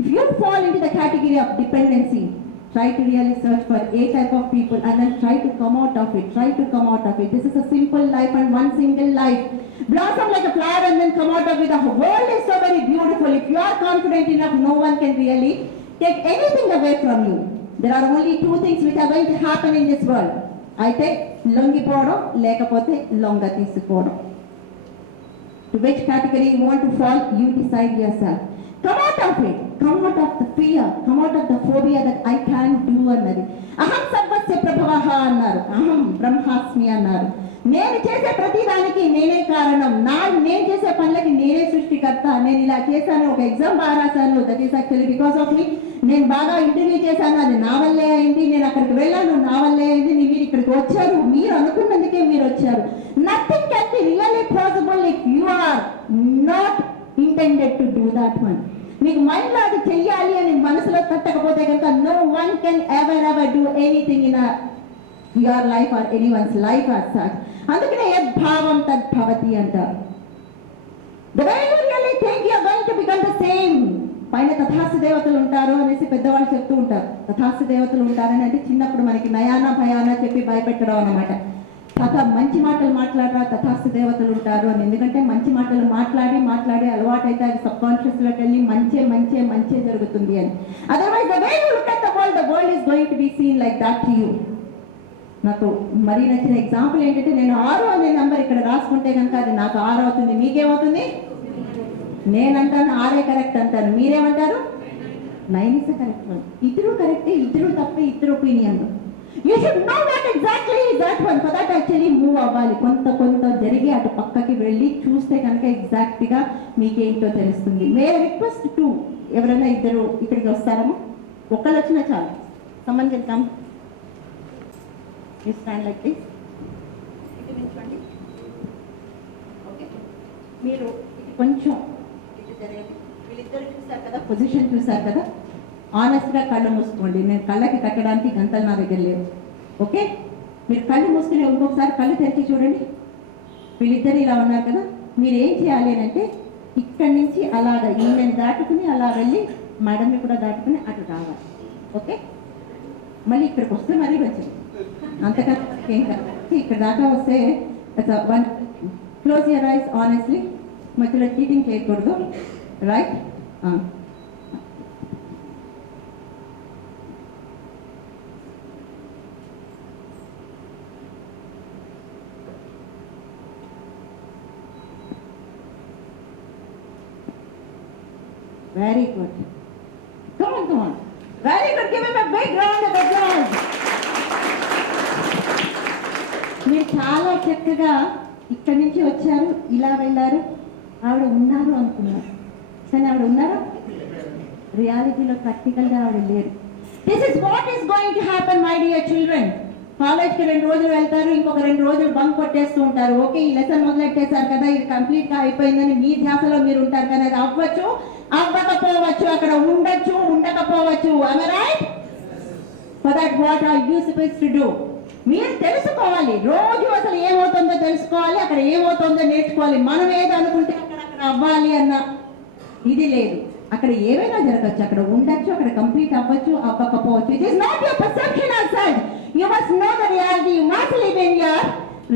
If you fall into the category of dependency, try to really search for a type of people and then try to come out of it. Try to come out of it. This is a simple life and one single life. Blossom like a flower and then come out of it. The world is so very beautiful. If you are confident enough, no one can really take anything away from you. There are only two things which are going to happen in this world. అయితే లొంగిపోవడం లేకపోతే లొంగ తీసుకోవడం. To which category you want to fall, you decide yourself. Come out of it. Come out of the fear. Come out of the phobia that I can't do అన్నది. అహం సర్వస్య ప్రభవః అన్నారు. అహం బ్రహ్మాస్మి అన్నారు. నేను చేసే ప్రతి దానికి నేనే కారణం. నేను చేసే పనులకి నేనే సృష్టికర్త. నేను ఇలా చేశాను, ఒక ఎగ్జామ్ బాగా రాశాను, that is actually because of me. నేను బాగా ఇంటర్వ్యూ చేశాను, అది నా వల్లే అయింది. నేను అక్కడికి వెళ్ళాను, నా వల్లే అయింది. మీరు ఇక్కడికి వచ్చారు, మీరు అనుకున్నందుకే మీరు వచ్చారు. Nothing can be really possible if you are not intended to do that one. మీకు మైండ్లో అది చెయ్యాలి అని మనసులో తట్టకపోతే కనుక no one can ever do anything in your life or anyone's life as such. అందుకనే యద్భావం తద్భవతి అంటారు. The way you really think you are going to become the same. పైన తథాస్తు దేవతలు ఉంటారు అనేసి పెద్దవాళ్ళు చెప్తూ ఉంటారు. తథాస్తు దేవతలు ఉంటారని అంటే చిన్నప్పుడు మనకి నయానా భయానా చెప్పి భయపెట్టడం అన్నమాట. మంచి మాటలు మాట్లాడరా తథాస్తు దేవతలు ఉంటారు అని. ఎందుకంటే మంచి మాటలు మాట్లాడి అలవాటు అయితే అది సబ్ కాన్షియస్ లోకి వెళ్ళి మంచి జరుగుతుంది అని. Otherwise the way you look at the world is going to be seen like that to you. నాకు మరీ నచ్చిన ఎగ్జాంపుల్ ఏంటంటే, నేను 6 అనే నెంబర్ ఇక్కడ రాసుకుంటే కనుక అది నాకు 6 అవుతుంది. మీకేమవుతుంది? నేనంటాను 6 కరెక్ట్ అంటాను, మీరేమంటారు 9 is కరెక్ట్. ఇద్దరు కరెక్టే, ఇద్దరు తప్పే, ఇద్దరు opinion. You should know what exactly that one. For that actually move అవ్వాలి. కొంత జరిగి అటు పక్కకి వెళ్ళి చూస్తే కనుక ఎగ్జాక్ట్గా మీకేంటో తెలుస్తుంది. మే రిక్వెస్ట్ టు ఎవరైనా ఇద్దరు ఇక్కడికి వస్తారమ్మా? ఒక్కళ్ళు వచ్చినా చాలు. Someone can come. You stand like this. ఇటు నిల్చోండి. ఓకే, మీరు ఇటు కొంచెం ఇటు జరగండి. వీళ్ళిద్దరు చూసారు కదా, పొజిషన్ చూసారు కదా. ఆనెస్ట్గా కళ్ళు మూసుకోండి. నేను కళ్ళకి కట్టడానికి గంటలు నా దగ్గర లేవు. ఓకే, మీరు కళ్ళు మూసుకుని ఇంకొకసారి కళ్ళు తెరిచి చూడండి. వీళ్ళిద్దరు ఇలా ఉన్నారు కదా. మీరు ఏం చేయాలి అని అంటే, ఇక్కడి నుంచి అలాగా ఈయనని దాటుకుని అలా వెళ్ళి మేడంని కూడా దాటుకుని అటు రావాలి. ఓకే, మళ్ళీ ఇక్కడికి వస్తే మరీ మంచిది. అంతకన్నా ఏం కాదు. ఇక్కడ దాకా వస్తే one close your eyes honestly. మధ్యలో చీటింగ్ చేయకూడదు. Right? Very good. Come on. Very good. Give him a big round of applause. మీరు చాలా చక్కగా ఇక్కడి నుంచి వచ్చారు, ఇలా వెళ్ళారు. ఆవిడ ఉన్నారు అనుకున్నారు, కానీ ఆవిడ ఉన్నారా? రియాలిటీలో ప్రాక్టికల్గా ఆవిడ లేరు. This is what is going to happen my dear children. కాలేజ్కి 2 రోజులు వెళ్తారు, ఇంకొక 2 రోజులు బంక్ కొట్టేస్తూ ఉంటారు. ఓకే, ఈ లెసన్ మొదలెట్టేశారు కదా, ఇది కంప్లీట్గా అయిపోయిందని మీ ధ్యాసలో మీరు ఉంటారు. కానీ అది అవ్వచ్చు, అవ్వకపోవచ్చు, అక్కడ ఉండొచ్చు, ఉండకపోవచ్చు. Am I right? For that, what are you supposed to do? మీరు తెలుసుకోవాలి. రోజు అసలు ఏమవుతుందో తెలుసుకోవాలి, అక్కడ ఏమవుతుందో నేర్చుకోవాలి. మనం ఏదో అనుకుంటే అక్కడ అవ్వాలి అన్న ఇది లేదు. అక్కడ ఏమైనా జరగచ్చు, అక్కడ ఉండొచ్చు, అక్కడ కంప్లీట్ అవ్వచ్చు, అవ్వకపోవచ్చు. It is not your perception as such. You must know the reality. You must live in your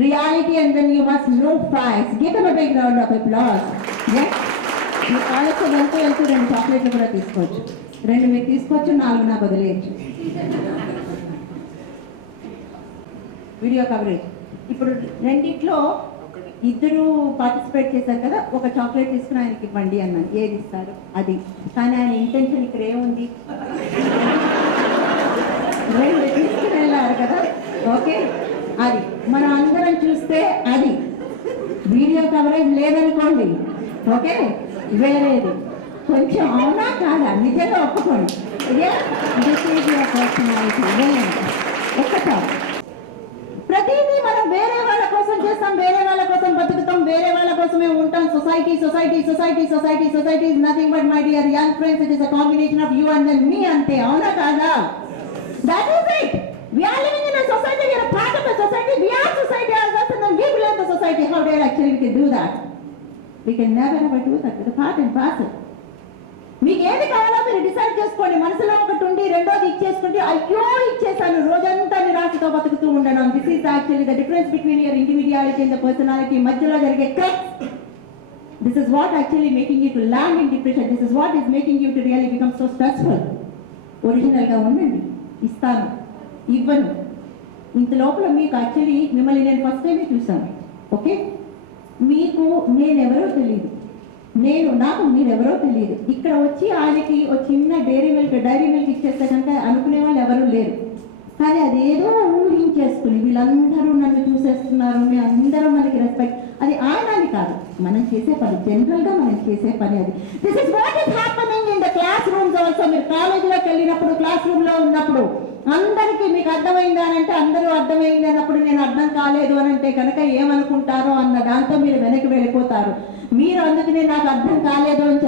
reality and then you must know facts. Give them a big round of applause. Yes? మీ కాలేజ్తో వెళ్తూ 2 చాక్లెట్లు కూడా తీసుకోవచ్చు. 2 మీరు తీసుకోవచ్చు, 4 నాకు వదిలేయచ్చు. Video coverage. ఇప్పుడు రెండిట్లో ఇద్దరు పార్టిసిపేట్ చేశారు కదా, ఒక చాక్లెట్ తీసుకుని ఆయనకి ఇవ్వండి అన్నాను. ఏది ఇస్తారు అది. కానీ ఆయన ఇంటెన్షన్ ఇక్కడ ఏముంది? 2 తీసుకుని వెళ్ళారు కదా. ఓకే, అది మనం అందరం చూస్తే అది వీడియో కవరేజ్ లేదనుకోండి. ఓకే, వేరేది కొంచెం అవునా కాదా నిజంగా ఒప్పుకోండి. ఒక్కసారి ప్రతిదీ మనం వేరే వాళ్ళ కోసం చేస్తాం, వేరే వాళ్ళ కోసం బతుకుతాం, వేరే వాళ్ళ కోసమే ఉంటాం. Society is nothing but my dear young friends, it is a combination of you and me. అంతే, అవునా కాదా? That is it. We are living in a society, we are a part of a society, we are society ourselves and then we blame the society. How dare actually we can do that? We can never do that. It's a part and parcel. మీకు ఏది కావాలో మీరు చేసుకోండి. మనసులో ఒకటి ఉండి రెండోది ఇచ్చేసుకుంటే అయ్యో ఇచ్చేసాను రోజంతా నిరాశతో బతుకుతూ ఉండడం. This is actually the difference between your individuality and the personality మధ్యలో జరిగే crux. This is what actually making you to land in depression. This is what is making you to really become so stressful. ఒరిజినల్గా ఉండండి. ఇస్తాను, ఇవ్వను, ఇంత లోపల మీకు actually మిమ్మల్ని నేను ఫస్ట్ టైమే చూసాను. ఓకే, మీకు నేనెవరో తెలియదు, నాకు మీరెవరో తెలియదు. ఇక్కడ వచ్చి ఆయనకి ఒక చిన్న డైరీ మిల్క్ ఇచ్చేస్తే కనుక అనుకునే వాళ్ళు ఎవరు లేరు. కానీ అదేదో ఊహించేసుకుని వీళ్ళందరూ నన్ను చూసేస్తున్నారు, మీ అందరూ మనకి రెస్పెక్ట్, అది ఆయనని కాదు, మనం చేసే పని, జనరల్గా మనం చేసే పని అది. This is what is happening in the class rooms also. మీరు కాలేజీలోకి వెళ్ళినప్పుడు, క్లాస్ రూమ్లో ఉన్నప్పుడు అందరికీ మీకు అర్థమైందా అని అంటే అందరూ అర్థమైంది అన్నప్పుడు నేను అర్థం కాలేదు అని అంటే కనుక ఏమనుకుంటారో అన్న దాంతో మీరు వెనక్కి వెళ్ళిపోతారు. మీరు అందుకనే నాకు అర్థం కాలేదు అని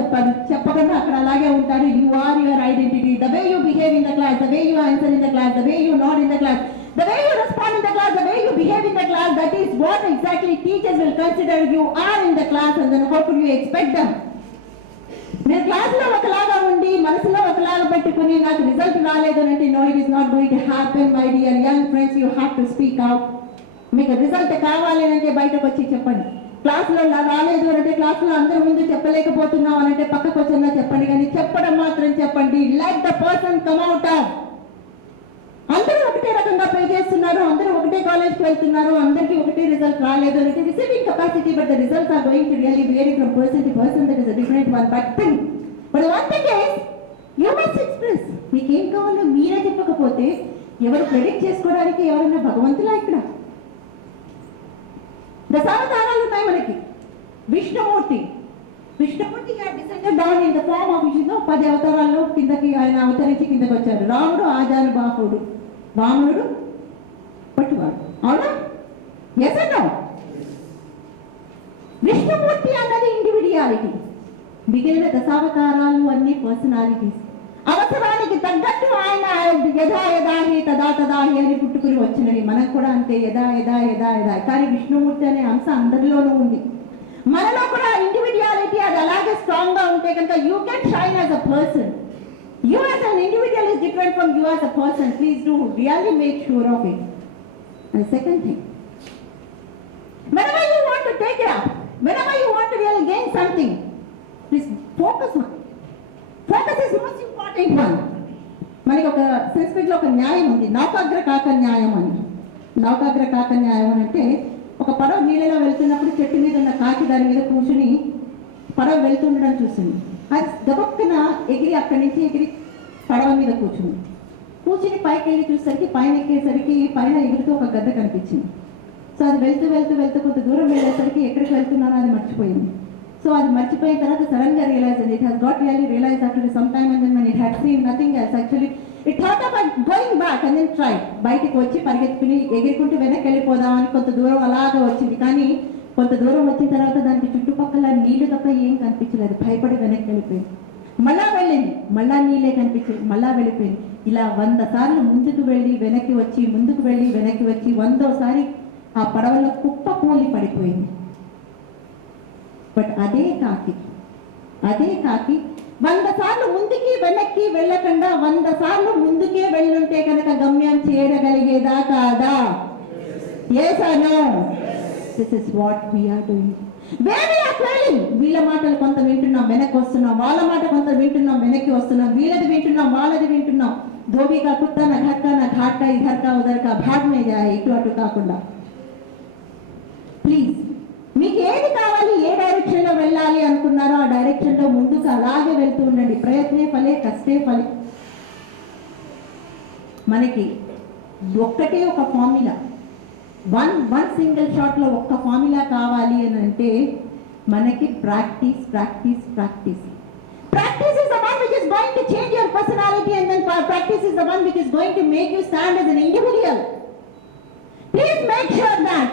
చెప్పకుండా అక్కడ అలాగే ఉంటారు. You are your identity. The way you behave in the class, the way you answer in the class, the way you not in the class, the way you respond in the class, the way you behave in the class, that is what exactly teachers will consider you are in the class, and then how could you expect them? మీరు క్లాస్లో ఒకలాగా ఉండి మనసులో ఒకలాగా పెట్టుకుని నాకు result రాలేదు అంటే no, it is not going to happen my dear young friends. You have to speak out. మీకు రిజల్ట్ కావాలి అంటే బయటకు వచ్చి చెప్పండి. క్లాస్లో రాలేదు అంటే క్లాస్లో అందరి ముందు చెప్పలేకపోతున్నాం అని అంటే పక్కకు వచ్చినా చెప్పండి, కానీ చెప్పడం మాత్రం చెప్పండి. Let the person come out of. అందరూ ఒకటే రకంగా పే చేస్తున్నారు, అందరూ ఒకటే కాలేజ్కి వెళ్తున్నారు, అందరికీ ఒకటే రిజల్ట్ రాలేదు అంటే receiving capacity, but the results are going to really vary from person to person. That is a different one. But one thing is you must express. మీకేం కావాలో మీరే చెప్పకపోతే ఎవరు ప్రెడిక్ట్ చేసుకోవడానికి? ఎవరన్నా భగవంతులా ఇక్కడ? దశావతారాలు ఉన్నాయి మనకి. Vishnumurthy down in the form of Vishnu. 10 అవతారాల్లో కిందకి ఆయన అవతరించి కిందకి వచ్చారు. రాముడు ఆజానుబాహుడు, వామనుడు పట్టువాడు. అవునా? Yes are no? విష్ణుమూర్తి అన్నది ఇండివిడ్యువాలిటీ, మిగిలిన దశావతారాలు అన్ని పర్సనాలిటీస్. అవసరానికి తగ్గట్టు ఆయన యథా యథాహి తదా తదాహి అని పుట్టుకుని వచ్చినవి. మనకు కూడా అంతే, యథా యథా యథా యథా. కానీ విష్ణుమూర్తి అనే అంశం అందరిలోనూ ఉంది. మనలో కూడా ఇండివిడ్యువాలిటీ అది అలాగే స్ట్రాంగ్ గా ఉంటే కనుక you can shine as a person. You as an individual is different from you as a person. Please do really make sure of it. And second thing, whenever you want to take it up, whenever you want to really gain something, please focus on it. Focus is most important one. మనకి ఒక సంస్కృతిలో ఒక న్యాయం ఉంది, నౌకాగ్ర కాక న్యాయం అని. నౌకాగ్ర కాక న్యాయం అని అంటే ఒక పడవ నీళ్ళలో వెళ్తున్నప్పుడు చెట్టు మీద ఉన్న కాకి దాని మీద కూర్చుని పడవ వెళ్తుండడం చూసింది. అది గబక్కన ఎగిరి అక్కడి నుంచి ఎగిరి పడవ మీద కూర్చుని పైకి వెళ్ళి చూసేసరికి, పైన ఎక్కేసరికి పైన ఎగురుతూ ఒక గద్ద కనిపించింది. సో అది వెళ్తూ కొంత దూరం వెళ్ళేసరికి ఎక్కడికి వెళ్తున్నానో అది మర్చిపోయింది. సో అది మర్చిపోయిన తర్వాత సడన్ గా రియలైజ్ అయింది. It has got really realize after some time and then it had seen nothing else. Actually it thought of going back and then try. బయటకు వచ్చి పరిగెత్తుకుని ఎగురుకుంటూ వెనక్కి వెళ్ళిపోదామని కొంత దూరం అలాగా వచ్చింది. కానీ కొంత దూరం వచ్చిన తర్వాత దానికి చుట్టుపక్కల నీళ్లు తప్ప ఏం కనిపించలేదు. భయపడి వెనక్కి వెళ్ళిపోయింది. మళ్ళా వెళ్ళింది, మళ్ళా నీళ్ళే కనిపించింది, మళ్ళా వెళ్ళిపోయింది. ఇలా 100 సార్లు ముందుకు వెళ్ళి వెనక్కి వచ్చి, ముందుకు వెళ్ళి వెనక్కి వచ్చి 100సారి ఆ పడవలో కుప్ప కూలి పడిపోయింది. బట్ అదే కాకి 100 సార్లు ముందుకి వెనక్కి వెళ్ళకుండా 100 సార్లు ముందుకే వెళ్ళుంటే కనుక గమ్యం చేరగలిగేదా కాదా? yes or no? This is what we are doing. Where we are failing. వీళ్ళ మాటలు కొంత వింటున్నాం, వెనక్కి వస్తున్నాం. వాళ్ళ మాట కొంత వింటున్నాం, వెనక్కి వస్తున్నాం. వీళ్ళది వింటున్నాం, వాళ్ళది వింటున్నాం. ధోబీ కా కుత్తా నా ఘట్కా నా ఘాట్కా ఇధర్ కా ఉధర్ కా భాగ్ మే జాయే. ఇటు అటు కాకుండా ప్లీజ్ మీకు ఏది కావాలి, ఏ డైరెక్షన్ లో వెళ్ళాలి అనుకున్నారో ఆ డైరెక్షన్ లో ముందుకు అలాగే వెళ్తూ ఉండండి. ప్రయత్నే ఫలే కష్టే ఫలే. మనకి ఒక్కటే ఒక ఫార్ములా, వన్ సింగిల్ షాట్ లో ఒక్క ఫార్ములా కావాలి అని అంటే మనకి practice practice practice. Practice is the one which is going to change your personality, and then practice is the one which is going to make you stand as an individual. Please make sure that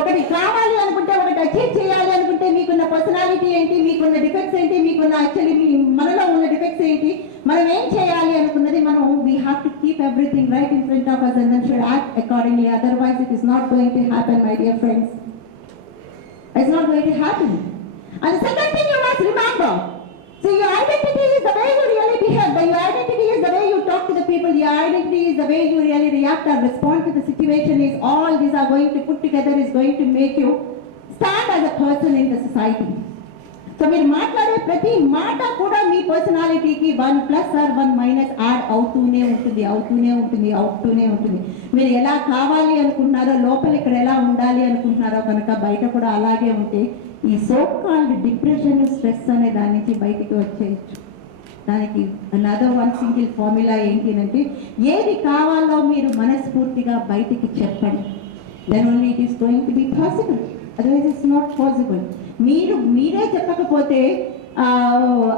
ఒకటి కావాలి అనుకుంటే, ఒకటి achieve చేయాలి అనుకుంటే మీకున్న personality ఏంటి, మీకున్న defects ఏంటి, మీకున్న యాక్చువల్లీ మనలో ఉన్న డిఫెక్ట్స్ ఏంటి, మనం ఏం చేయాలి అనుకున్నది మనం we have to keep everything right in front of us and then should act accordingly. Otherwise it is not going to happen, my dear friends. It's not going to happen. And the second thing you must remember, so your identity is the way you really behave. By your people, your identity is the way you really react or respond to the situation is all these are going to put together is going to make you stand as a person in the society. So మీరు మాట్లాడే ప్రతి మాట కూడా మీ పర్సనాలిటీకి 1+ or 1- add అవుతూనే ఉంటుంది. మీరు ఎలా కావాలి అనుకుంటున్నారో, లోపల ఇక్కడ ఎలా ఉండాలి అనుకుంటున్నారో కనుక బయట కూడా అలాగే ఉంటే ఈ సో కాల్డ్ డిప్రెషన్, స్ట్రెస్ అనే దాని నుంచి బయటికి వచ్చేయచ్చు. దానికి అనదర్ వన్ సింగిల్ ఫార్ములా ఏంటి అంటే, ఏది కావాలో మీరు మనస్ఫూర్తిగా బయటికి చెప్పండి. Then only it is going to be possible, otherwise it's not possible. మీరే చెప్పకపోతే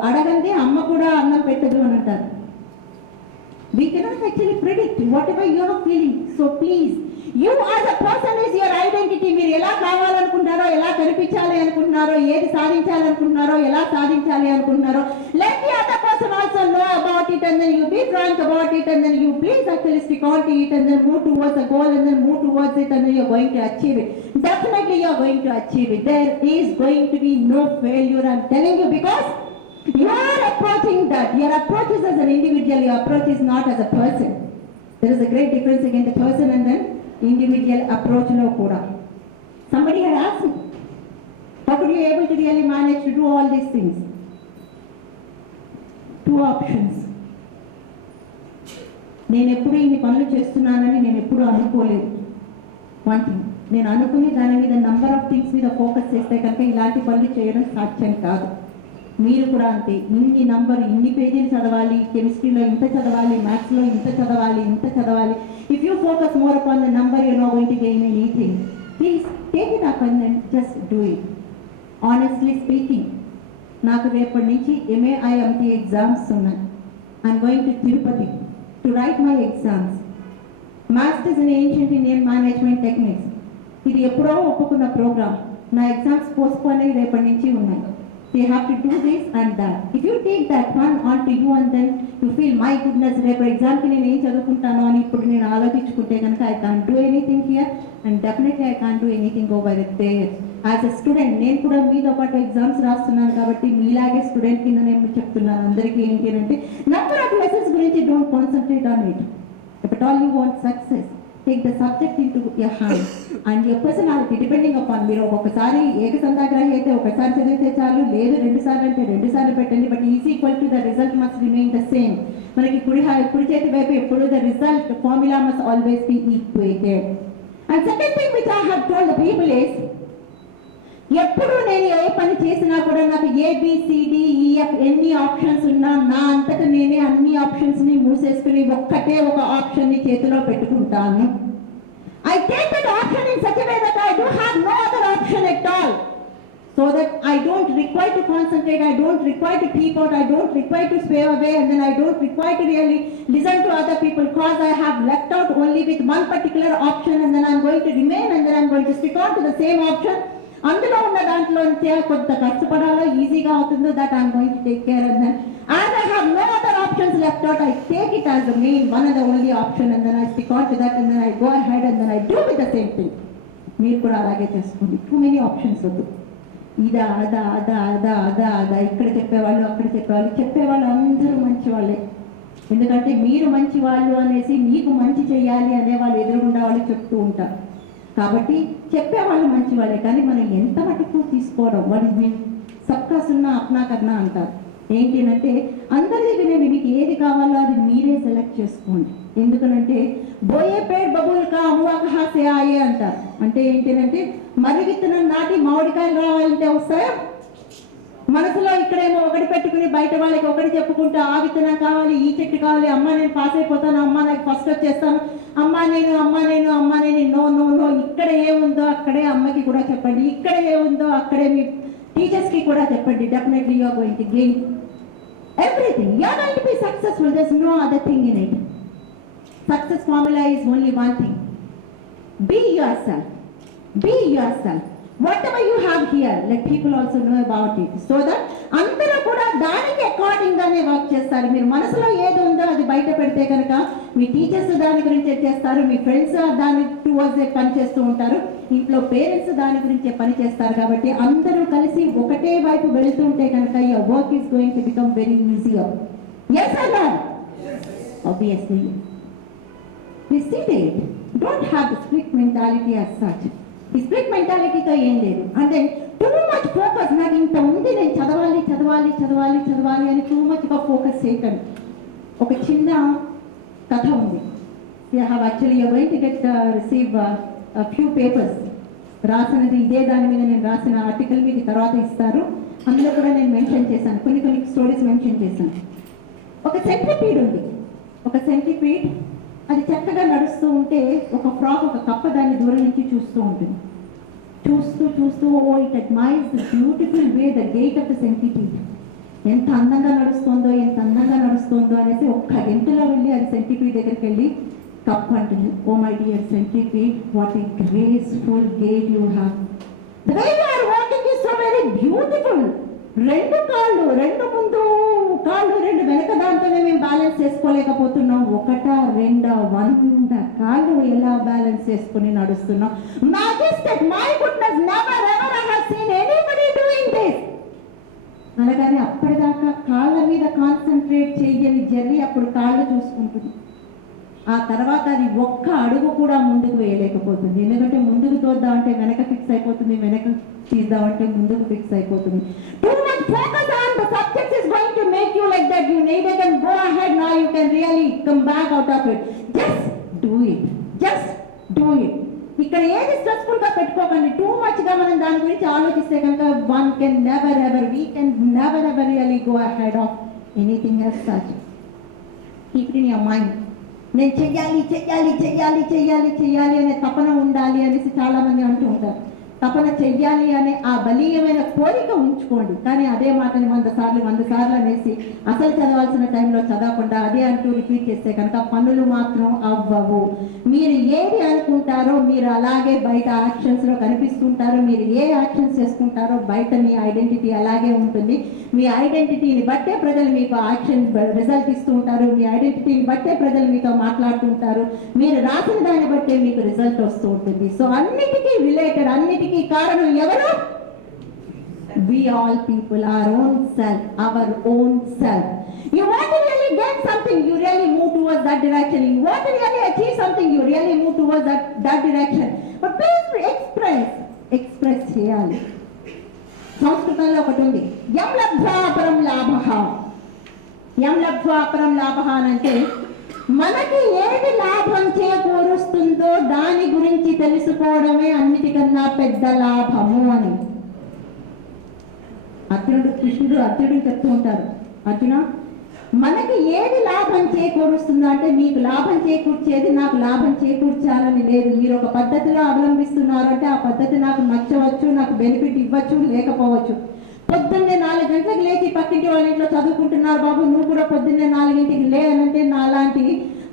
అడగండి అమ్మ కూడా అన్నం పెట్టదు అని అంటారు. We cannot actually predict whatever you are feeling. So please, you as a person is your identity. మీరు ఎలా కావాలనుకుంటున్నారో, ఎలా కనిపించాలి అనుకుంటున్నారో, ఏది సాధించాలనుకుంటున్నారో, ఎలా సాధించాలి అనుకుంటున్నారో, let the other person also know about it, and then you be frank about it, and then you please actually stick on to it, and then move towards the goal, and then move towards it, and then you're going to achieve it. Definitely you're going to achieve it. There is going to be no failure, I'm telling you, because you are approaching that. Your approach is as an individual, your approach is not as a person. There is a great difference again the person and then individual approach lo kuda. Somebody had asked me, how could you able to really manage to do all these things? Two options. నేను ఎప్పుడు ఇన్ని పనులు చేస్తున్నానని నేను ఎప్పుడు అనుకోలేదు. One thing, నేను అనుకుని దాని మీద నంబర్ ఆఫ్ థింగ్స్ మీద ఫోకస్ చేస్తే కనుక ఇలాంటి పనులు చేయడం సాధ్యం కాదు. మీరు కూడా అంతే, ఇన్ని పేజీలు చదవాలి, కెమిస్ట్రీలో ఇంత చదవాలి, మ్యాథ్స్లో ఇంత చదవాలి. If you focus more upon the number, you not going to gain anything. Please take it up and just do it. Honestly speaking, నాకు రేపటి నుంచి MAIMT ఎగ్జామ్స్ ఉన్నాయి. I'm going to Tirupati to right my exams. Masters in ancient Indian management techniques, ఇది ఎప్పుడో ఒప్పుకున్న programme. నా exams postpone అయ్యి రేపటి నుంచి ఉన్నాయి. They have to do this and that. If you take that one onto you and then you feel, my goodness, రేపు ఎగ్జామ్కి నేను ఏం చదువుకుంటాను అని ఇప్పుడు నేను ఆలోచించుకుంటే కనుక I can't do anything here and definitely I can't do anything over there. As a student, నేను కూడా మీతో పాటు ఎగ్జామ్స్ రాస్తున్నాను కాబట్టి మీలాగే స్టూడెంట్ కింద నేను చెప్తున్నాను అందరికీ ఏంటి అంటే, నెంబర్ ఆఫ్ లెసన్స్ గురించి don't concentrate on it. If at all you want success, take the subject into your hand and your personality depending upon. మీరు ఒకసారి ఏకసంధాగ్రహి అయితే ఒకసారి చదివితే చాలు, లేదు 2 సార్లు అంటే 2 సార్లు పెట్టండి, but is equal to the result must remain the same. మనకి కుడి చేతి వైపు ఎప్పుడు the result formula must always be equated. And second thing which I have told the people is, ఎప్పుడు నేను ఏ పని చేసినా కూడా నాకు ABCDEF ఎన్ని ఆప్షన్స్ ఉన్నా నా అంతటా నేనే అన్ని ఆప్షన్స్ ని మూసేసుకుని ఒక్కటే ఒక ఆప్షన్ ని చేతిలో పెట్టుకుంటాను. I take that option in such a way that I do have no other option at all, so that I don't require to concentrate, I don't require to peep out, I don't require to sway away, and then I don't require to really listen to other people, because I have left out only with one particular option, and then I'm going to remain, and then I'm going to stick on to the same option. అందులో ఉన్న దాంట్లో నుంచే కొంత కష్టపడాలో ఈజీగా అవుతుందో that I'm going to take care. And then as I have no other options left out, I take it as the main one and the only option, and then I stick on to that, and then I go ahead and then I do with the same thing. మీరు కూడా అలాగే చేసుకోండి. Too many options వద్దు. ఇదా అదా అదా అదా అదా అదా ఇక్కడ చెప్పేవాళ్ళు అక్కడ చెప్పేవాళ్ళు అందరూ మంచి వాళ్ళే. ఎందుకంటే మీరు మంచి వాళ్ళు అనేసి మీకు మంచి చేయాలి అనే వాళ్ళు ఎదురుగుండా వాళ్ళు చెప్తూ ఉంటారు. కాబట్టి చెప్పేవాళ్ళు మంచి వాళ్ళే, కానీ మనం ఎంత మటుకు తీసుకోవడం, వాడిని సబ్కా సున్నా అప్నా కన్నా అంటారు. ఏంటి అంటే అందరిది వినండి, మీకు ఏది కావాలో అది మీరే సెలెక్ట్ చేసుకోండి. ఎందుకనంటే బోయే పేడ్ బబుల్ కా హువా కహా సే ఆయే అంటారు. అంటే ఏంటంటే మర్రి విత్తనం నాటి మామిడికాయలు రావాలంటే వస్తాయా? మనసులో ఇక్కడేమో ఒకటి పెట్టుకుని బయట వాళ్ళకి ఒకటి చెప్పుకుంటూ ఆ విత్తనం కావాలి, ఈ చెట్టు కావాలి, అమ్మ నేను పాస్ అయిపోతాను, అమ్మ నాకు ఫస్ట్ వచ్చేస్తాను, అమ్మ నేను నో నో నో. ఇక్కడ ఏముందో అక్కడే అమ్మకి కూడా చెప్పండి, ఇక్కడ ఏముందో అక్కడే మీ టీచర్స్కి కూడా చెప్పండి. Definitely you are going to gain everything. You are going to be successful. There's no other thing in it. Success formula is only one thing. Be yourself. Be yourself. Whatever you have here, let people also know about it, so that అందరూ కూడా దానికి according గానే work చేస్తారు. మీరు మనసులో ఏది ఉందో అది బయట పెడితే కనుక మీ టీచర్స్ దాని గురించే చేస్తారు, మీ ఫ్రెండ్స్ దాని టువర్డ్స్ పని చేస్తూ ఉంటారు, ఇంట్లో పేరెంట్స్ దాని గురించే పని చేస్తారు. కాబట్టి అందరూ కలిసి ఒకటే వైపు వెళుతూ ఉంటే కనుక your work is going to become very easier. Yes or no? Obviously. Receive. Don't have the split mentality as such. ఈ స్ప్లిట్ మెంటాలిటీతో ఏం లేదు. అంటే టూ మచ్ ఫోకస్, నాకు ఇంత ఉంది, నేను చదవాలి చదవాలి చదవాలి చదవాలి అని టూ మచ్గా ఫోకస్ చేయకండి. ఒక చిన్న కథ ఉంది. You have actually you going to get receive few papers. రాసినది ఇదే దాని మీద నేను రాసిన ఆర్టికల్ మీకు తర్వాత ఇస్తారు. అందులో కూడా నేను మెన్షన్ చేశాను, కొన్ని స్టోరీస్ మెన్షన్ చేశాను. ఒక సెంట్రిపీడ్ ఉంది. ఒక సెంట్రిపీడ్ అది చక్కగా నడుస్తూ ఉంటే ఒక ఫ్రాక్, ఒక కప్ప దాన్ని దూరం నుంచి చూస్తూ ఉంటుంది. చూస్తూ oh it admires the beautiful way the gait of the centipede. ఎంత అందంగా నడుస్తుందో అనేసి ఒక్క గంటలో వెళ్ళి అది సెంట్రిపీడ్ దగ్గరికి వెళ్ళి కప్ప అంటుంది, oh my dear centipede, what a graceful gait you have. The way you are walking is so very beautiful. రెండు కాళ్ళు, రెండు ముందు కాళ్ళు, రెండు వెనక దాంతోనే మేము బ్యాలెన్స్ చేసుకోలేకపోతున్నాం. ఒకటా రెండా 100 కాళ్ళు ఎలా బ్యాలెన్స్ చేసుకుని నడుస్తున్నాం. Majestic, my goodness, never ever I have seen anybody doing this. అనగానే అప్పటిదాకా కాళ్ళ మీద కాన్సన్ట్రేట్ చేయని జర్రీ అప్పుడు కాళ్ళు చూసుకుంటుంది. ఆ తర్వాత అది ఒక్క అడుగు కూడా ముందుకు వేయలేకపోతుంది. ఎందుకంటే ముందుకు తోద్దామంటే వెనక ఫిక్స్ అయిపోతుంది, వెనక తీద్దామంటే ముందుకు ఫిక్స్ అయిపోతుంది. Too much focus on the subject is going to make you like that. You neither can go ahead nor you can really come back out of it. Just do it. ఇక్కడ ఏది stressful గా పెట్టుకోకండి. Too much గా మనం దాని గురించి ఆలోచిస్తే కనుక we can never ever really go ahead of anything as such. Keep it in your mind. నేను చెయ్యాలి అనే తపన ఉండాలి అనేసి చాలా మంది అంటూ ఉంటారు. తపన చెయ్యాలి అనే ఆ బలీయమైన కోరిక ఉంచుకోండి. కానీ అదే మాటని 100 సార్లు అనేసి అసలు చదవాల్సిన టైంలో చదవకుండా అదే అంటూ రిపీట్ చేస్తే కనుక పనులు మాత్రం అవ్వవు. మీరు ఏది అనుకుంటారో మీరు అలాగే బయట యాక్షన్స్లో కనిపిస్తుంటారు. మీరు ఏ యాక్షన్స్ చేసుకుంటారో బయట మీ ఐడెంటిటీ అలాగే ఉంటుంది. మీ ఐడెంటిటీని బట్టే ప్రజలు మీకు యాక్షన్ రిజల్ట్ ఇస్తూ ఉంటారు. మీ ఐడెంటిటీని బట్టే ప్రజలు మీతో మాట్లాడుతుంటారు. మీరు రాసిన దాన్ని బట్టే మీకు రిజల్ట్ వస్తూ ఉంటుంది. సో అన్నిటికీ రిలేటెడ్, అన్నిటికీ కారణం ఎవరు? We all people, our own self. You want to really get something, you really move towards that direction. You want to really achieve something, you really move towards that direction. But please express చేయాలి. సంస్కృతంలో ఒకటి ఉంది, యం లబ్ధ్వా అపరం లాభః అంటే మనకి ఏది లాభం చేకూరుస్తుందో దాని గురించి తెలుసుకోవడమే అన్నిటికన్నా పెద్ద లాభము అని అర్జునుడు చెప్తూ ఉంటారు. అర్జున, మనకి ఏది లాభం చేకూరుస్తుందో అంటే మీకు లాభం చేకూర్చేది నాకు లాభం చేకూర్చాలని లేదు. మీరు ఒక పద్ధతిలో అవలంబిస్తున్నారు అంటే ఆ పద్ధతి నాకు నచ్చవచ్చు, నాకు బెనిఫిట్ ఇవ్వచ్చు, లేకపోవచ్చు. పొద్దున్నే 4 గంటలకు లేచి పక్కింటి వాళ్ళ ఇంట్లో చదువుకుంటున్నారు బాబు, నువ్వు కూడా పొద్దున్నే 4ంటికి లేనంటే నాలాంటి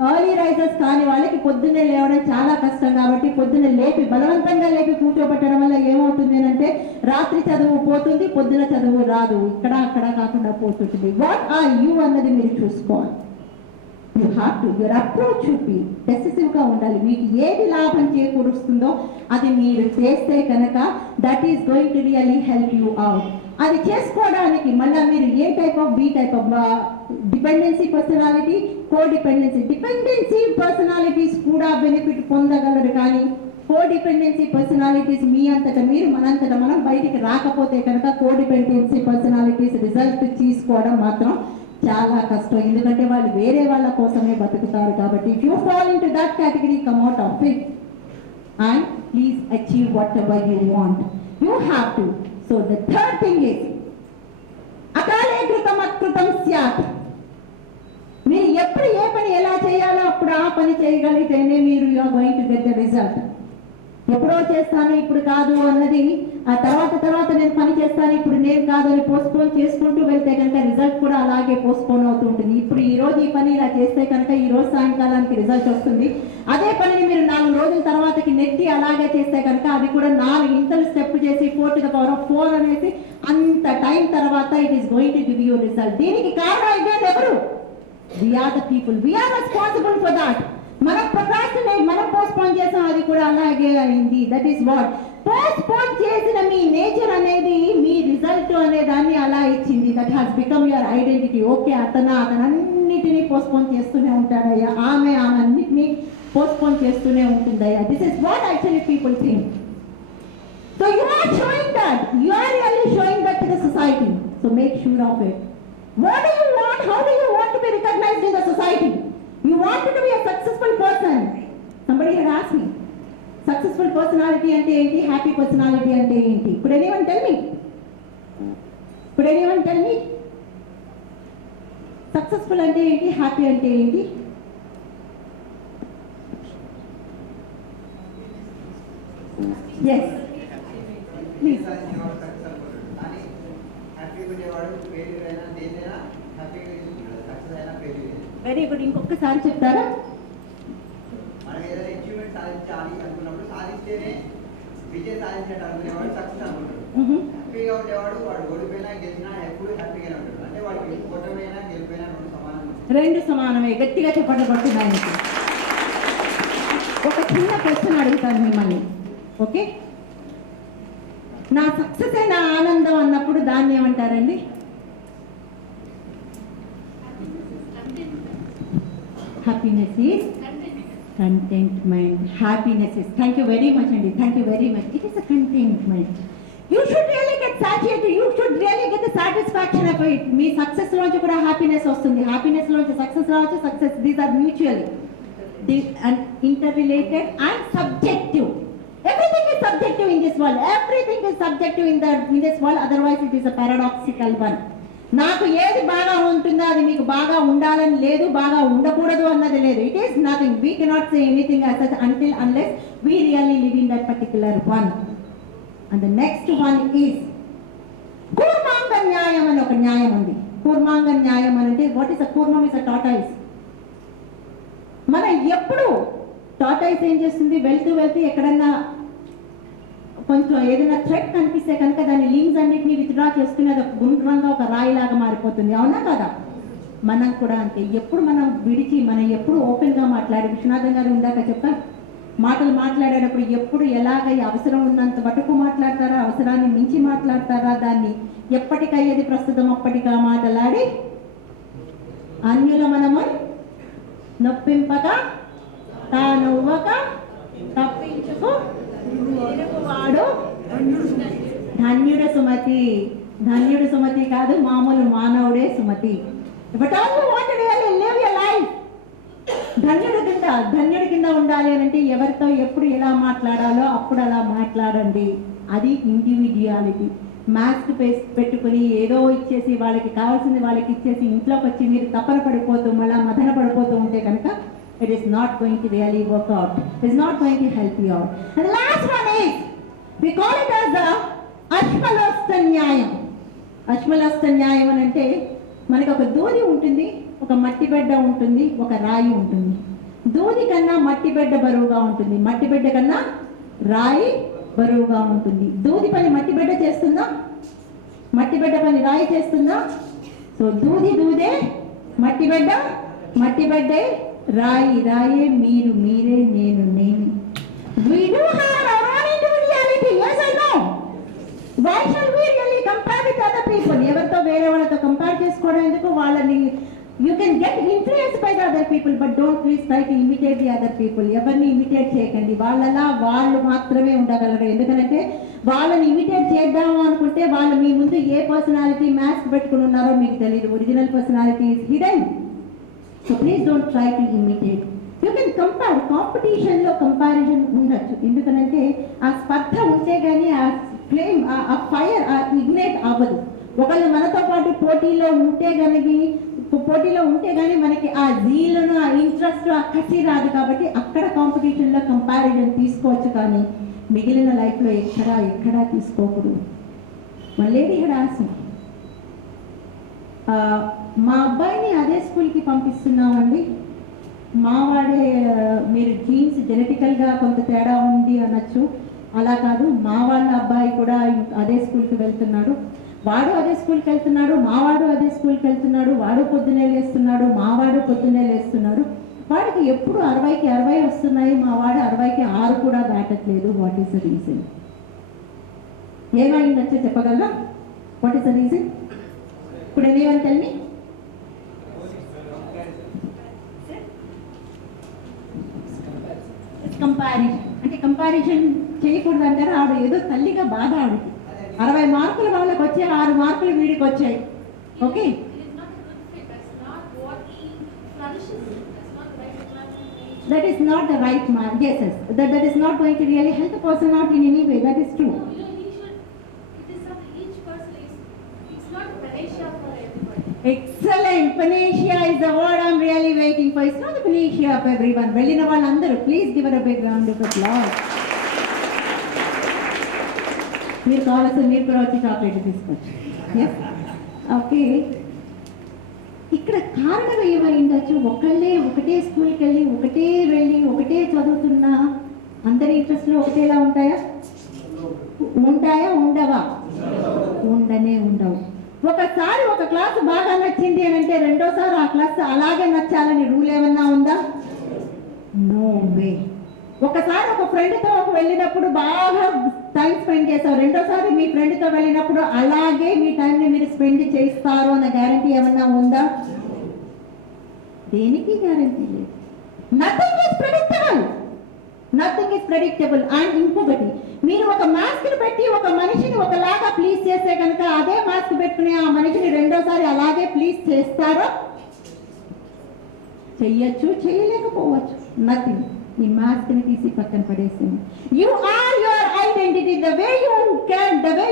ఎర్లీ రైజర్స్ కాని వాళ్ళకి పొద్దున్నే లేవడం చాలా కష్టం. కాబట్టి పొద్దున్నే బలవంతంగా లేపి కూర్చోబెట్టడం వల్ల ఏమవుతుంది అంటే రాత్రి చదువు పోతుంది, పొద్దున చదువు రాదు, ఇక్కడ అక్కడ కాకుండా పోతుంది. వాట్ ఆర్ యూ అన్నది మీరు చూసుకోవాలి. You have to, your approach should be decisive గా ఉండాలి. మీకు ఏది లాభం చేకూరుస్తుందో అది మీరు చేస్తే కనుక that is going to really help you out. అది చేసుకోవడానికి మళ్ళీ మీరు ఏ type of dependency personality, dependency personalities కూడా బెనిఫిట్ పొందగలరు. కానీ కోడిపెండెన్సీ పర్సనాలిటీస్ మీ అంతటా మీరు మనంతటా మనం బయటికి రాకపోతే కనుక కోడిపెండెన్సీ పర్సనాలిటీస్ రిజల్ట్ తీసుకోవడం మాత్రం చాలా కష్టం. ఎందుకంటే వాళ్ళు వేరే వాళ్ళ కోసమే బతుకుతారు. కాబట్టి if you fall in to that category, come out of it and please achieve whatever you want. You have to. So the third thing is akale kritam atkritam syat. మీరు ఎప్పుడు ఏ పని ఎలా చేయాలో అప్పుడు ఆ పని చేయగలిగితేనే మీరు you are going to get the result. ఎప్పుడో చేస్తాను ఇప్పుడు కాదు అన్నది, ఆ తర్వాత నేను పని చేస్తాను ఇప్పుడు నేను కాదు అని పోస్ట్పోన్ చేసుకుంటూ వెళ్తే కనుక రిజల్ట్ కూడా అలాగే పోస్ట్పోన్ అవుతూ ఉంటుంది. ఇప్పుడు ఈ రోజు ఈ పని ఇలా చేస్తే కనుక ఈ రోజు సాయంకాలానికి రిజల్ట్ వస్తుంది. అదే పనిని మీరు 4 రోజుల తర్వాతకి నెట్టి అలాగే చేస్తే కనుక అది కూడా 4 ఇంతలు స్టెప్ చేసి 4 అనేసి అంత టైం తర్వాత it is going to give you result. దీనికి కారణం ఇదే ఎవరు? We are the people. We are responsible for that. మనం ప్రొక్రాస్టినేట్, మనం పోస్ట్పోన్ చేసాం, అది కూడా అలాగే అయింది. దట్ ఈస్ వాట్ పోస్ట్పోన్ చేసిన మీ నేచర్ అనేది మీ రిజల్ట్ అనే దాన్ని అలా ఇచ్చింది. That has become your identity. Okay, అతను అన్ని అన్నిటినీ పోస్ట్పోన్ చేస్తూనే ఉంటాడయ్యా, ఆమె అన్నిటినీ పోస్ట్పోన్ చేస్తూనే ఉంటుందయ్యా. This is what actually people think. So you are showing that, you are really showing that to the society. So make sure of it. What do you want? How do you want to be recognized in the society? You want to be a successful person. Somebody had asked me, successful personality ante enti, happy personality ante enti. Could anyone tell me? Could anyone tell me? Successful ante enti, happy ante enti? Yes. Please. Very good. ఇంకొకసారి చెప్తారా? మనం ఏదైనా achievement సాధించాలి అనుకున్నప్పుడు సాధిస్తేనే విజయం సాధించినట్టు అనుకునేవాడు success అనుకుంటాడు. హ్యాపీగా ఉండేవాడు వాడు ఓడిపోయినా గెలిచినా ఎప్పుడు హ్యాపీగానే ఉంటాడు. అంటే వాడికి ఓటమైనా గెలిపోయినా రెండు సమానమే. గట్టిగా చెప్పండి ఆయనకి. ఒక చిన్న క్వశ్చన్ అడుగుతాను మిమ్మల్ని, ఓకే? నా సక్సెస్ నా ఆనందం అన్నప్పుడు దాన్ని ఏమంటారండి? Happiness is contentment. Happiness is, thank you very much Andy, thank you very much. It is a contentment. You should really get satiated, you should really get the satisfaction of it. మీ success లోంచి కూడా happiness వస్తుంది, happiness లోంచి success రావచ్చు, success, these are mutually interrelated and subjective. Everything is subjective in this world, everything is subjective in this world, otherwise it is a paradoxical one. నాకు ఏది బాగా ఉంటుందో అది మీకు బాగా ఉండాలని లేదు, బాగా ఉండకూడదు అన్నది లేదు. It is nothing. We cannot say anything as such until unless we really live in that particular one. And the next one is కూర్మాంగ న్యాయం అని ఒక న్యాయం ఉంది. కూర్మాంగ న్యాయం అంటే వాట్ ఈస్ అ కూర్మం? Is a tortoise. మనం ఎప్పుడు టార్టాయిస్ ఏం చేస్తుంది? వెళ్తూ ఎక్కడన్నా కొంచెం ఏదైనా థ్రెట్ కనిపిస్తే కనుక దాని లింక్స్ అన్నింటినీ విత్డ్రా చేసుకుని అది గుండ్రంగా ఒక రాయిలాగా మారిపోతుంది, అవునా కదా? మనం కూడా అంతే. ఎప్పుడు మనం విడిచి, మనం ఎప్పుడు ఓపెన్గా మాట్లాడి, విశ్వనాథం గారు ఇందాక చెప్పారు, మాటలు మాట్లాడేటప్పుడు ఎప్పుడు ఎలాగ అవసరం ఉన్నంత మటుకు మాట్లాడతారా, అవసరాన్ని మించి మాట్లాడతారా, దాన్ని ఎప్పటికయ్యేది ప్రస్తుతం అప్పటిగా మాట్లాడి అన్యుల మనము నొప్పింపక తానవ్వక తప్పించుకు వాడు ధన్యుడు సుమతి. ధన్యుడు సుమతి కాదు, మామూలు మానవుడే Sumati. But all you want to really live your life ధన్యుడి కింద ఉండాలి అని అంటే ఎవరితో ఎప్పుడు ఎలా మాట్లాడాలో అప్పుడు అలా మాట్లాడండి. అది ఇండివిడ్యువాలిటీ. మాస్క్ పెట్టుకుని ఏదో ఇచ్చేసి వాళ్ళకి కావాల్సింది వాళ్ళకి ఇచ్చేసి ఇంట్లోకి వచ్చి మీరు తపన పడిపోతూ మళ్ళీ మదన పడిపోతూ ఉంటే కనుక it is not going to really work out. It is not going to help you out. And the last one is, we call it as the Ashmalasta Nyayam. Ashmalasta Nyayam అంటే మనకి ఒక దూది ఉంటుంది, ఒక మట్టి బిడ్డ ఉంటుంది, ఒక రాయి ఉంటుంది. దూది కన్నా మట్టి బిడ్డ బరువుగా ఉంటుంది, మట్టి బిడ్డ కన్నా రాయి బరువుగా ఉంటుంది. దూది పని మట్టి బిడ్డ చేస్తుందా? మట్టి బిడ్డ పని రాయి చేస్తుందా? సో దూదే, మట్టి బిడ్డే రాయే, మీరు మీరే, నేను నేనే. We do have our own individuality, yes or no? Why shall we really compare with other people? ఎవరితో వేరే వాళ్ళతో కంపేర్ చేసుకోవడం ఎందుకు? వాళ్ళని you can get influenced by the other people, but don't please try to imitate the other people. ఎవరిని imitate చేయకండి. వాళ్ళలా వాళ్ళు మాత్రమే ఉండగలరు. ఎందుకంటే వాళ్ళని ఇమిటేట్ చేద్దాము అనుకుంటే వాళ్ళు మీ ముందు ఏ పర్సనాలిటీ మాస్క్ పెట్టుకుని ఉన్నారో మీకు తెలియదు. Original personality is hidden. So please don't try to imitate. You can compare. Competition లో కంపారిజన్ ఉండొచ్చు. ఎందుకంటే ఆ స్పర్ధ ఉంటే కానీ ఆ ఫ్లేమ్, ఆ ఫైర్, ఆ ఇగ్నైట్ అవ్వదు. ఒకళ్ళు మనతో పాటు పోటీలో ఉంటే కానీ మనకి ఆ జీలను, ఆ ఇంట్రెస్ట్, ఆ కసి రాదు. కాబట్టి అక్కడ కాంపిటీషన్లో కంపారిజన్ తీసుకోవచ్చు, కానీ మిగిలిన లైఫ్లో ఎక్కడా తీసుకోకూడదు. మళ్ళీ ఇక్కడ ఆశ, మా అబ్బాయిని అదే స్కూల్కి పంపిస్తున్నామండి, మావాడే, మీరు జీన్స్ జెనెటికల్గా కొంత తేడా ఉంది అనొచ్చు. అలా కాదు, మా వాళ్ళ అబ్బాయి కూడా అదే స్కూల్కి వెళ్తున్నాడు, వాడు అదే స్కూల్కి వెళ్తున్నాడు, మావాడు అదే స్కూల్కి వెళ్తున్నాడు, వాడు పొద్దునే లేస్తున్నాడు, మావాడు పొద్దునే లేస్తున్నాడు. వాడికి ఎప్పుడు 60కి 60 వస్తున్నాయి, మావాడు 60కి 6 కూడా దాటట్లేదు. What is the reason? ఏమైందచ్చో చెప్పగలరా? What is the reason? Could anyone tell me? Comparison అంటే కంపారిజన్ చేయకూడదు అంటారు. ఆవిడ ఏదో తల్లిగా బాధ ఆవిడకి 60 మార్కులు వాళ్ళకి వచ్చాయి, 6 మార్కులు వీడికి వచ్చాయి. Okay, that is not the right man. Yes, that is not going to really help the person out in any way. That is true. Excellent. Panacea is the word I'm really waiting for. It's not the panacea of everyone. Vellina vallandaru, please give her a big round of applause. మీరు కావాల్సిన మీరు కూడా వచ్చి chocolate తీసుకోవచ్చు. Yes? Okay. ఇక్కడ కారణం ఏమైందచ్చు, ఒకటే స్కూల్కి వెళ్ళి ఒకటే చదువుతున్నా అందరి ఇంట్రెస్ట్లు ఒకటేలా ఉంటాయా? ఉండవా? ఉండవు. ఒకసారి ఒక క్లాస్ బాగా నచ్చింది అని అంటే రెండోసారి ఆ క్లాస్ అలాగే నచ్చాలని రూల్ ఏమన్నా ఉందా? No way. ఒకసారి ఒక ఫ్రెండ్తో వెళ్ళినప్పుడు బాగా టైం స్పెండ్ చేస్తారు, రెండోసారి మీ ఫ్రెండ్తో వెళ్ళినప్పుడు అలాగే మీ టైంని మీరు స్పెండ్ చేస్తారు అన్న గ్యారంటీ ఏమన్నా ఉందా? దేనికి గ్యారంటీ లేదు. Nothing is predictable. అండ్ ఇంకొకటి, మీరు ఒక మాస్క్ పెట్టి ఒక మనిషిని ఒకలాగా ప్లీజ్ చేస్తే కనుక అదే మాస్క్ పెట్టుకుని ఆ మనిషిని రెండోసారి అలాగే ప్లీజ్ చేస్తారో? చెయ్యొచ్చు, చేయలేకపోవచ్చు. నథింగ్. ఈ మాస్క్ ని తీసి పక్కన పడేసింది. You are your identity. The way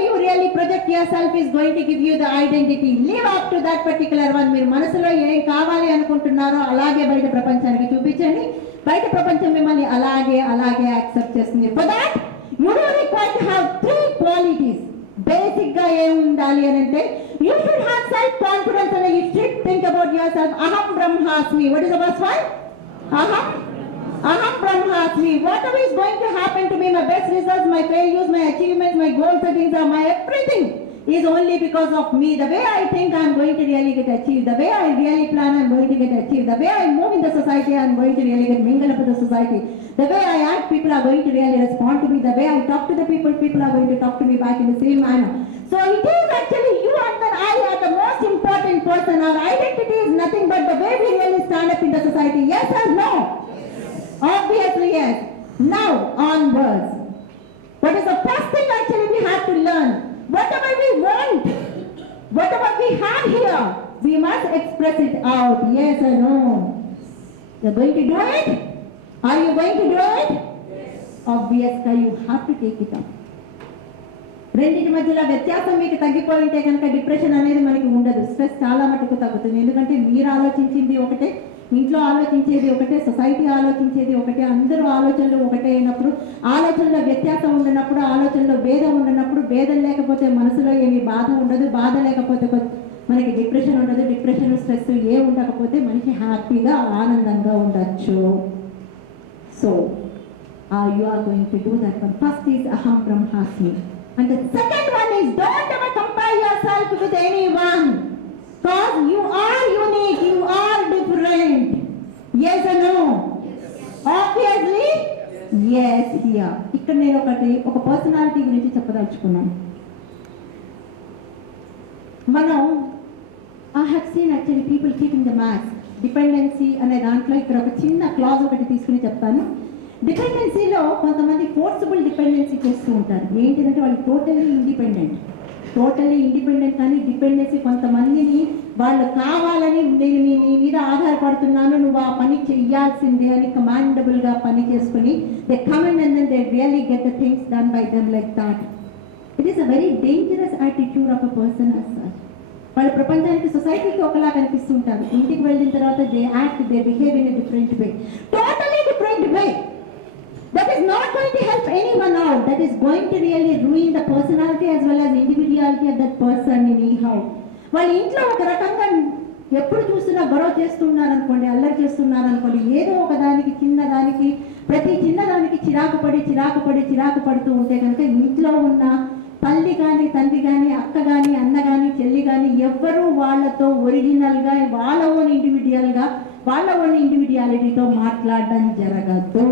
you really project yourself is going to give you the identity. Live up to that particular one. మీరు మనసులో ఏం కావాలి అనుకుంటున్నారో అలాగే బయట ప్రపంచానికి చూపించండి. బయట ప్రపంచం మిమ్మల్ని అలాగే యాక్సెప్ట్ చేస్తుంది. For that you don't require to have 3 qualities. Basic గా ఏం ఉండాలి అని అంటే you should have self confidence and you should think about your self. అహం బ్రహ్మాస్మి. What is the first one? Aham Brahmasmi. Whatever is going to happen to me, my best results, my failures, my achievements, my goals, settings, my everything is only because of me. The way I think, I am going to really get achieved. The way I really plan, I am going to get achieved. The way I move in the society, I am going to really get mingled up with the society. The way I act, people are going to really respond to me. The way I talk to the people, people are going to talk to me back in the same manner. So it is actually you and I are the most important person. Our identity is nothing but the way we really stand up in the society. Yes or no? Obviously yes. Now onwards, what is the first thing actually we have to learn? Whatever we want, whatever we have here, we must express it out. Yes or no? You're going to do it? Are you going to do it? Yes. Obviously you have to take it up. రెండింటి మధ్యలో వ్యత్యాసం మీకు తగ్గిపోయింటే కనుక depression అనేది మనకి ఉండదు. Stress చాలా మటుకు తగ్గుతుంది. ఎందుకంటే మీరు ఆలోచించింది ఒకటే, ఇంట్లో ఆలోచించేది ఒకటే, సొసైటీ ఆలోచించేది ఒకటే, అందరూ ఆలోచనలు ఒకటే అయినప్పుడు, ఆలోచనలో వ్యత్యాసం ఉండనప్పుడు, ఆలోచనలో భేదం ఉండనప్పుడు, భేదం లేకపోతే మనసులో ఏమి బాధ ఉండదు, బాధ లేకపోతే మనకి డిప్రెషన్ ఉండదు, డిప్రెషన్ స్ట్రెస్ ఏ ఉండకపోతే మనిషి హ్యాపీగా ఆనందంగా ఉండొచ్చు. So you are going to do that one. First is అహం బ్రహ్మాస్మి. And the second one is don't ever compare yourself with anyone. Because you are unique, you are different. Yes or no? Yes. Obviously? Yes, here. ఇక్కడ నేను ఒక personality గురించి చెప్పదలుచుకున్నాను. మనం I have seen actually people keeping the mask. Dependency అనే దాంట్లో ఇక్కడ ఒక చిన్న క్లాజ్ ఒకటి తీసుకుని చెప్తాను. డిపెండెన్సీలో కొంతమంది ఫోర్సిబుల్ డిపెండెన్సీ చేస్తూ ఉంటారు. ఏంటంటే వాళ్ళు టోటల్లీ ఇండిపెండెంట్ కానీ డిపెండెన్సీ కొంతమందిని వాళ్ళు కావాలని నేను నీ మీద ఆధారపడుతున్నాను, నువ్వు ఆ పని చెయ్యాల్సిందే అని కమాండబుల్గా పని చేసుకుని they command and then they really get the things done by them like that. It is a very dangerous attitude of a person as such. వాళ్ళు ప్రపంచానికి సొసైటీకి ఒకలా కనిపిస్తుంటారు. ఇంటికి వెళ్ళిన తర్వాత they act, they behave in a different way, totally different way. That is not going to help anyone out. That is going to really ruin the personality as well as individuality of that person anyhow. వాళ్ళ ఇంట్లో ఒక రకంగా ఎప్పుడు చూస్తున్నా గొడవ చేస్తున్నారనుకోండి, అల్లరి చేస్తున్నారనుకోండి, ఏదో ఒక దానికి చిన్నదానికి ప్రతి చిన్నదానికి చిరాకు పడుతూ ఉంటే కనుక ఇంట్లో ఉన్న తల్లి కానీ తండ్రి కానీ అక్క కానీ అన్న కానీ చెల్లి కానీ ఎవ్వరూ వాళ్ళతో ఒరిజినల్గా వాళ్ళ ఓన్ ఇండివిడ్యువాలిటీతో మాట్లాడడం జరగదు.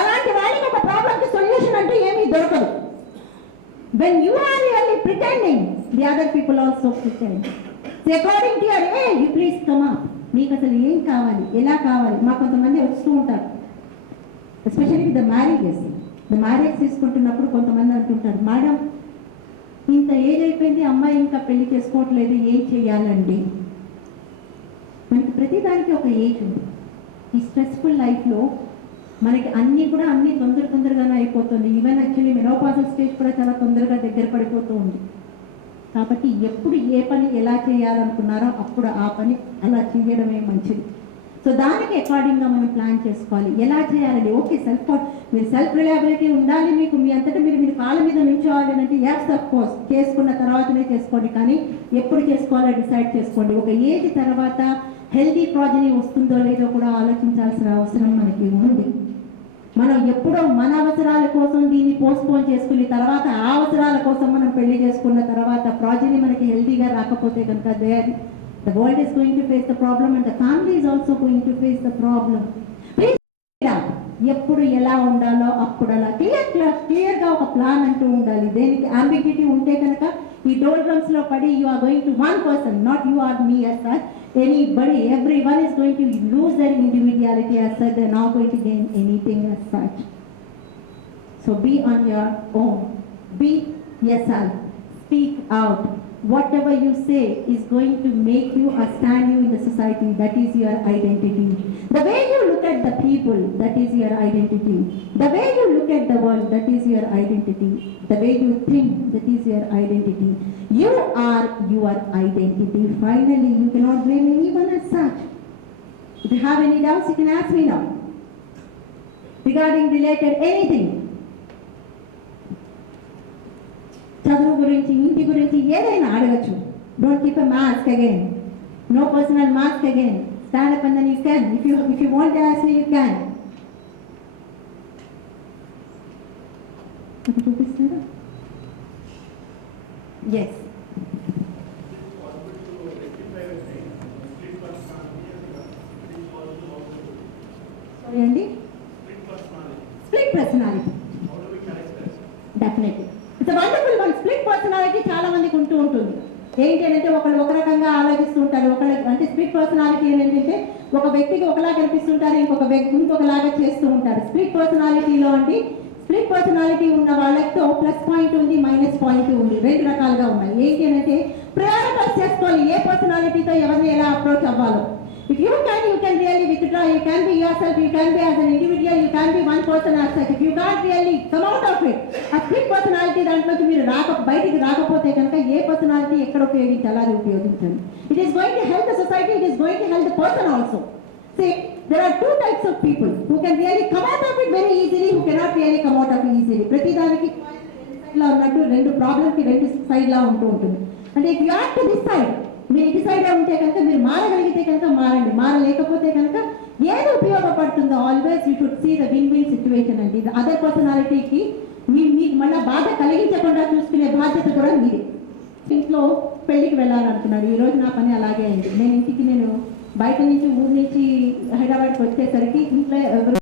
అలాంటి వాళ్ళకి ఒక ప్రాబ్లంకి సొల్యూషన్ అంటే ఏమీ దొరకదు. When you are really pretending, the other people also pretend. So according to your, hey, you please come up. మీకు అసలు ఏం కావాలి, ఎలా కావాలి? మాకు కొంతమంది వస్తూ ఉంటారు, ఎస్పెషల్లీ విత్ ద మ్యారేజ్ తీసుకుంటున్నప్పుడు కొంతమంది అంటుంటారు, మేడం ఇంత ఏజ్ అయిపోయింది, అమ్మాయి ఇంకా పెళ్లి చేసుకోవట్లేదు, ఏం చేయాలండి? మనకి ప్రతిదానికి ఒక ఏజ్ ఉంది. ఈ స్ట్రెస్ఫుల్ లైఫ్లో మనకి అన్నీ తొందరగానే అయిపోతుంది. ఈవెన్ యాక్చువల్లీ మెనోపాజల్ స్టేజ్ కూడా చాలా తొందరగా దగ్గర పడిపోతూ ఉంది. కాబట్టి ఎప్పుడు ఏ పని ఎలా చేయాలనుకున్నారో అప్పుడు ఆ పని అలా చేయడమే మంచిది. సో దానికి అకార్డింగ్గా మనం ప్లాన్ చేసుకోవాలి. ఎలా చేయాలండి? ఓకే, మీరు సెల్ఫ్ రిలయబిలిటీ ఉండాలి, మీకు మీ అంతటా మీరు కాళ్ళ మీద నిల్చోవాలి అంటే యాప్స్ ఆఫ్ కోర్స్ చేసుకున్న తర్వాతనే చేసుకోండి, కానీ ఎప్పుడు చేసుకోవాలో డిసైడ్ చేసుకోండి. ఒక ఏజ్ తర్వాత హెల్దీ ప్రాజెనీ వస్తుందో లేదో కూడా ఆలోచించాల్సిన అవసరం మనకి ఉంది. మనం ఎప్పుడో మన అవసరాల కోసం దీన్ని పోస్ట్పోన్ చేసుకుని తర్వాత ఆ అవసరాల కోసం మనం పెళ్లి చేసుకున్న తర్వాత ప్రాజెనీ మనకి హెల్దీగా రాకపోతే కనుక the world is going to face the problem and the family is also going to face the problem. ఎప్పుడు ఎలా ఉండాలో అప్పుడు అలా క్లియర్గా ఒక ప్లాన్ అంటూ ఉండాలి. దేనికి అంబిగ్యూటీ ఉంటే కనుక ఈ డోల్డ్రమ్స్ లో పడి you are going to one person, not you are me as such, anybody, everyone is going to lose their individuality as such. They are not going to gain anything as such. So be on your own, be yourself, speak out. Whatever you say is going to make you or stand you in the society. That is your identity. The way you look at the people, that is your identity. The way you look at the world, that is your identity. The way you think, that is your identity. You are your identity. Finally, you cannot blame anyone as such. If you have any doubts, you can ask me now. Regarding related anything. చదువు గురించి, ఇంటి గురించి ఏదైనా అడగచ్చు. Don't keep a mask again, no personal mask again. Stand up and then you can. If you want to ask me you can. చూపిస్తారా? Yes. Sorry అండి, split personality. Definitely it's wonderful one. Split personality చాలా మందికి ఉంటుంది. ఏంటి అంటే ఒకళ్ళు ఒక రకంగా ఆలోచిస్తూ ఉంటారు, ఒకళ్ళు అంటే స్ప్లిట్ పర్సనాలిటీ ఏంటంటే ఒక వ్యక్తికి ఒకలాగా కనిపిస్తుంటారు, ఇంకొక వ్యక్తి ఇంకొకలాగా చేస్తూ ఉంటారు. స్ప్లిట్ పర్సనాలిటీలో అంటే స్ప్లిట్ పర్సనాలిటీ ఉన్న వాళ్ళతో ప్లస్ పాయింట్ ఉంది, మైనస్ పాయింట్ ఉంది, రెండు రకాలుగా ఉన్నాయి. ఏంటి అంటే ప్రయారిటైజ్ చేసుకోవాలి ఏ పర్సనాలిటీతో ఎవరిని ఎలా అప్రోచ్ అవ్వాలో. If you can really withdraw, you can be yourself, you can be as an individual, you can be one person as such. If you can't really come out of it, a split personality దాంట్లోకి మీరు బయటికి రాకపోతే కనుక ఏ personality ఎక్కడ ఉపయోగించాలో అది ఉపయోగించండి. It is going to help the society, it is going to help the person also. See, there are two types of people who can really come out of it very easily, who cannot really come out of it easily. ప్రతి దానికి సైడ్లా ఉన్నట్టు రెండు ప్రాబ్లమ్కి రెండు సైడ్లా ఉంటుంది. అంటే if you are to this side, మీరు decide ఉంటే కనుక మీరు మారగలిగితే కనుక మారండి, మారలేకపోతే కనుక ఏది ఉపయోగపడుతుందో always you should see the win situation అండి. అదర్ పర్సనాలిటీకి మీకు మళ్ళీ బాధ కలిగించకుండా చూసుకునే బాధ్యత కూడా మీది. ఇంట్లో పెళ్ళికి వెళ్ళాలనుకున్నాడు, ఈరోజు నా పని అలాగే అయింది. నేను బయట నుంచి ఊరి నుంచి హైదరాబాద్కి వచ్చేసరికి ఇంట్లో